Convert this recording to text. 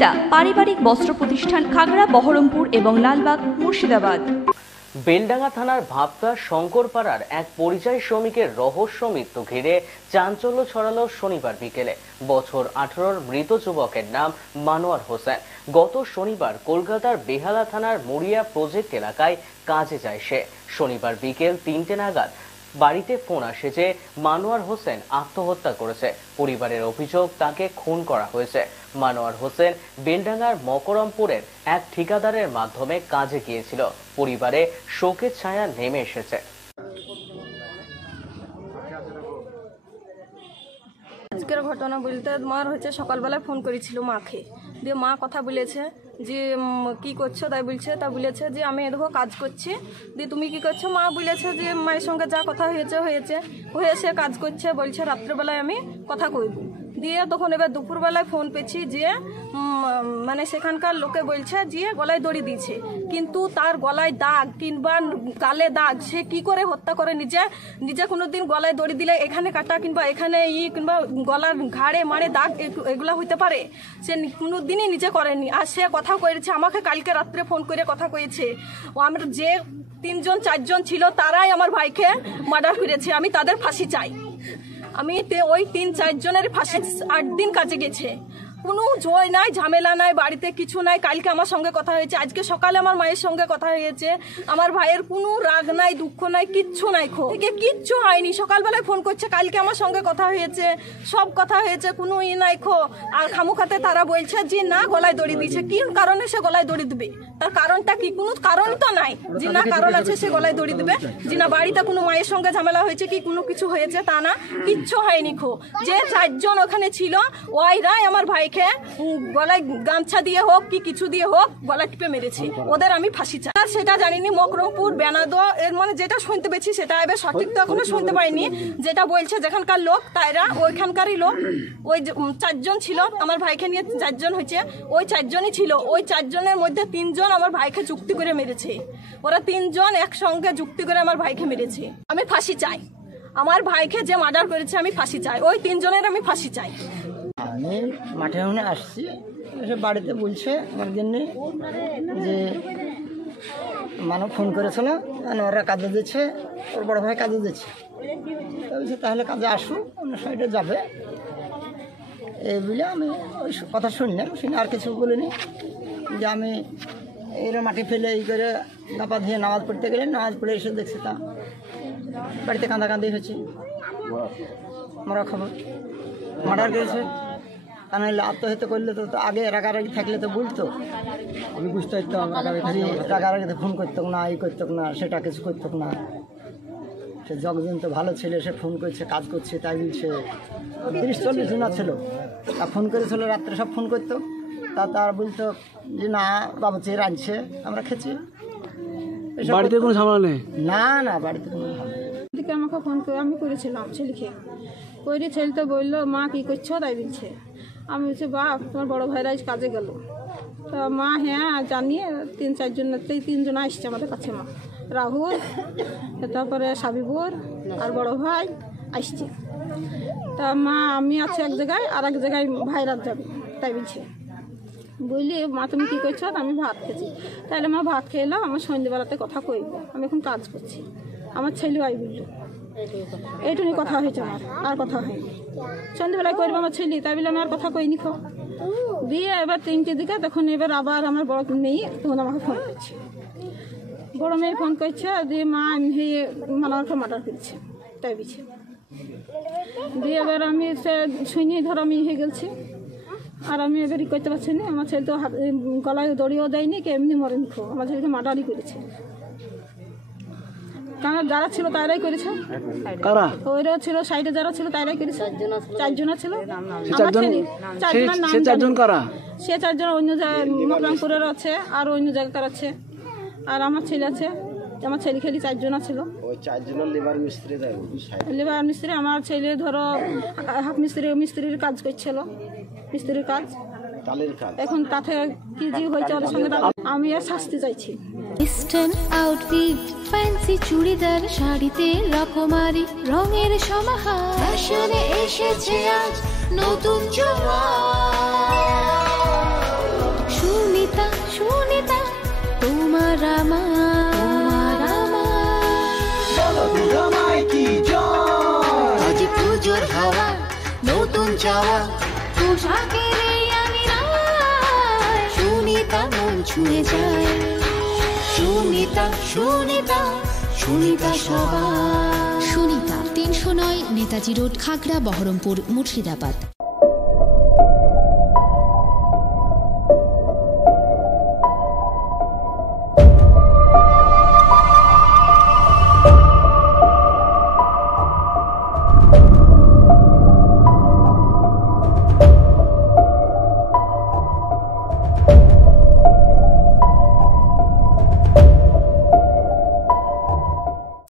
বিদ্যা পারিবারিক বস্ত্র প্রতিষ্ঠান খাগড়া, বহরমপুর এবং লালবাগ, মুর্শিদাবাদ। বেলডাঙ্গা থানার ভাবতা শঙ্করপাড়ার এক পরিযায়ী শ্রমিকের রহস্য মৃত্যু ঘিরে চাঞ্চল্য ছড়ালো শনিবার বিকেলে। বছর 18 মৃত যুবকের নাম মানোয়ার হোসেন। গত শনিবার কলকাতার বেহালা থানার মুড়িয়া প্রজেক্ট এলাকায় কাজে যায় সে। শনিবার বিকেল 3টে নাগাদ বাড়িতে ফোন আসে যে মানোয়ার হোসেন আত্মহত্যা করেছে। পরিবারের অভিযোগ তাকে খুন করা হয়েছে। মানোয়ার হোসেন বেলডাঙ্গার মকরমপুরের এক ঠিকাদারের মাধ্যমে কাজে গিয়েছিল। পরিবারে শোকের ছায়া নেমে এসেছে। আজকের ঘটনা বলতে মার হচ্ছে সকালবেলায় ফোন করেছিল মাকে, দিয়ে মা কথা বলেছে যে কি করছো, তাই বলছে যে আমি দেখো কাজ করছি। দিয়ে তুমি কি করছো? মা বলেছে যে মায়ের সঙ্গে যা কথা হয়ে সে কাজ করছে, বলছে রাত্রেবেলায় আমি কথা কইব। দিয়ে তখন এবার দুপুরবেলায় ফোন পেয়েছি যে মানে সেখানকার লোকে বলছে যে গলায় দড়ি দিয়েছে, কিন্তু তার গলায় দাগ কিংবা গালে দাগ, সে কি করে হত্যা করে নিজে কোনোদিন গলায় দড়ি দিলে এখানে কাটা কিংবা এখানে কিংবা গলার ঘাড়ে মারে দাগ এগুলা হইতে পারে? সে কোনোদিনই নিজে করেনি। আর সে কথা কয়েছে আমাকে, কালকে রাত্রে ফোন করে কথা কয়েছে ও আমরা যে 3-4 ছিল তারাই আমার ভাইকে মার্ডার করেছে। আমি তাদের ফাঁসি চাই। আমি ওই 3-4 জনের ফাঁসি 8 দিন কাজে গেছে, কোনো জয় নাই, ঝামেলা নাই, বাড়িতে কিছু নাই। কালকে আমার সঙ্গে কথা হয়েছে, আজকে সকালে আমার মায়ের সঙ্গে কথা হয়েছে। আমার ভাইয়ের কোনো রাগ নাই, দুঃখ নাই, কিচ্ছু নাই, কিচ্ছু হয়নি। সকালবেলায় ফোন করছে, কালকে আমার সঙ্গে কথা হয়েছে, সব কথা হয়েছে, কোনো নাই আর খামুখাতে তারা বলছে যে না গলায় দড়ি দিয়েছে। কি কারণে সে গলায় দড়ি দেবে? তার কারণটা কি? কোনো কারণ তো নাই যে না কারণ আছে সে গলায় দড়ি দেবে। যে না বাড়িতে কোনো মায়ের সঙ্গে ঝামেলা হয়েছে কি কোনো কিছু হয়েছে, তা না, কিচ্ছু হয়নি। যে 4 জন ওখানে ছিল ওইরাই আমার ভাই গলায় গামছা দিয়ে হোক কি কিছু দিয়ে হোক গলা টিপে মেরেছে। ওদের আমি ফাঁসি চাই। সেটা জানিনি মকরমপুর বেনাদো এর মানে যেটা শুনতে পেয়েছি সেটা এবার সঠিক তো এখনো শুনতে পাইনি। যেটা বলছে যেখানকার লোক তাইরা ওইখানকারই লোক, ওই 4 জন ছিল আমার ভাইকে নিয়ে 4 জন হয়েছে, ওই 4 জনই ছিল। ওই 4 জনের মধ্যে 3 জন আমার ভাইকে যুক্তি করে মেরেছে। ওরা 3 জন একসঙ্গে যুক্তি করে আমার ভাইকে মেরেছে। আমি ফাঁসি চাই। আমার ভাইকে যে মার্ডার করেছে আমি ফাঁসি চাই। ওই 3 জনের আমি ফাঁসি চাই। আমি মাঠে আসছি, এসে বাড়িতে বলছে আমার জন্য যে মানব ফোন করেছিল, ওরা কাজে দিচ্ছে, ওর বড় ভাই কাজে দিচ্ছে। বলছে তাহলে কাজে আসুক, অন্য সাইডে যাবে। এই বলে আমি ওই কথা শুনলাম, শুনে আর কিছু বলিনি। যে আমি এরা মাটি ফেলে এই করে গাপা ধুয়ে নামাজ পড়তে গেলে, নামাজ পড়ে এসে দেখছি তা বাড়িতে কাঁদাকাঁদি হয়েছে। মরা খবর মার্ডার করেছে। তা নাহলে আত্মহত্যা করলে তো আগে রাগারাগি থাকলে তো বলতো, আমি বুঝতে পারতাম রাগারাগিতে ফোন করতো না, এই করতো না, সেটা কিছু করতো না। সে যতদিন তো ভালো ছেলে, সে ফোন করছে, কাজ করছে, তাই বলছে 30-40 জন ছিল। তা ফোন করেছিল রাত্রে, সব ফোন করতো। তার বলতো যে না বাবা চেয়ে রাঁধছে, আমরা খেয়েছি। বাড়িতে কোনো ঝামেলা নেই? না বাড়িতে কোনো ঝামেলা। দিকে আমাকে ফোন করে আমি করেছিলাম ছেলেকে, ছেলে তো বললো মা কী করছো, তাই দিচ্ছে। আমি বলছি বাপ তোমার বড়ো ভাইরা আজ কাজে গেল। তা মা হ্যাঁ জানি, 3-4 জন 3 জন আসছে আমাদের কাছে। মা রাহুল, তারপরে সাবিবুর আর বড় ভাই আসছে। তা মা আমি আছি এক জায়গায়, আর এক জায়গায় ভাইরা যাবে, তাই বলছে। বললি মা তুমি কী করছো? আমি ভাত খেয়েছি। তাহলে মা ভাত খেয়ে এলাম, আমার সন্ধ্যেবেলাতে কথা কইব, আমি এখন কাজ করছি। আমার ছেলেও আই বললো, এইটুকুনি কথা হয়েছে আমার, আর কথা হয়নি। সন্ধ্যেবেলায় করবো আমার ছেলে, তাই বলে আমি আর কথা কইনি। দিয়ে এবার 3টের দিকে তখন এবার আবার আমার বড় মেয়ে তখন আমাকে ফোন করছে, বড় মেয়ে ফোন করছে, দিয়ে মা মানোয়ারকে মার্ডার করছে, তাই বলছে। দিয়ে এবার আমি সে শুনি ধরো আমি হয়ে গেছি, আর আমি এবারই করতে পারছি না। আমার ছেলে তো গলায় দড়িও দেয়নি, কি এমনি মরেনি। আমার ছেলেকে মার্ডারই করেছে। কারণ যারা ছিল তারাই করেছে, ওইরাও ছিল, সাইডে যারা ছিল তারাই করেছে। 4 জন ছিল। সে 4 জন অন্য জায়গায় মকরমপুরের আছে, আর অন্য জায়গাকার আছে, আর আমার ছেলে আছে। আমার ছেলে খেলি 4 জন ছিল। লেবার মিস্ত্রি। আমার ছেলে ধরো হাফ মিস্ত্রির কাজ করছিল, মিস্ত্রির কাজ। এখন তাতে কি যে হয়েছে ওদের সঙ্গে আমি আর শাস্তি চাইছি। ওয়েস্টার্ন আউটফিট, ফ্যান্সি চুড়িদার, শাড়িতে রকমারি রঙের সমাহার, ফ্যাশনে এসেছে আজ নতুন জোয়ার। আজ পুজোর হাওয়া নতুন চাওয়া পোশাকের এই আমিরায় সুনিতা মন ছুঁয়ে যায় সুনিতা সুনিতা সুনিতা সবাই সুনিতা 309 নেতাজি রোড খাগড়া বহরমপুর মুর্শিদাবাদ।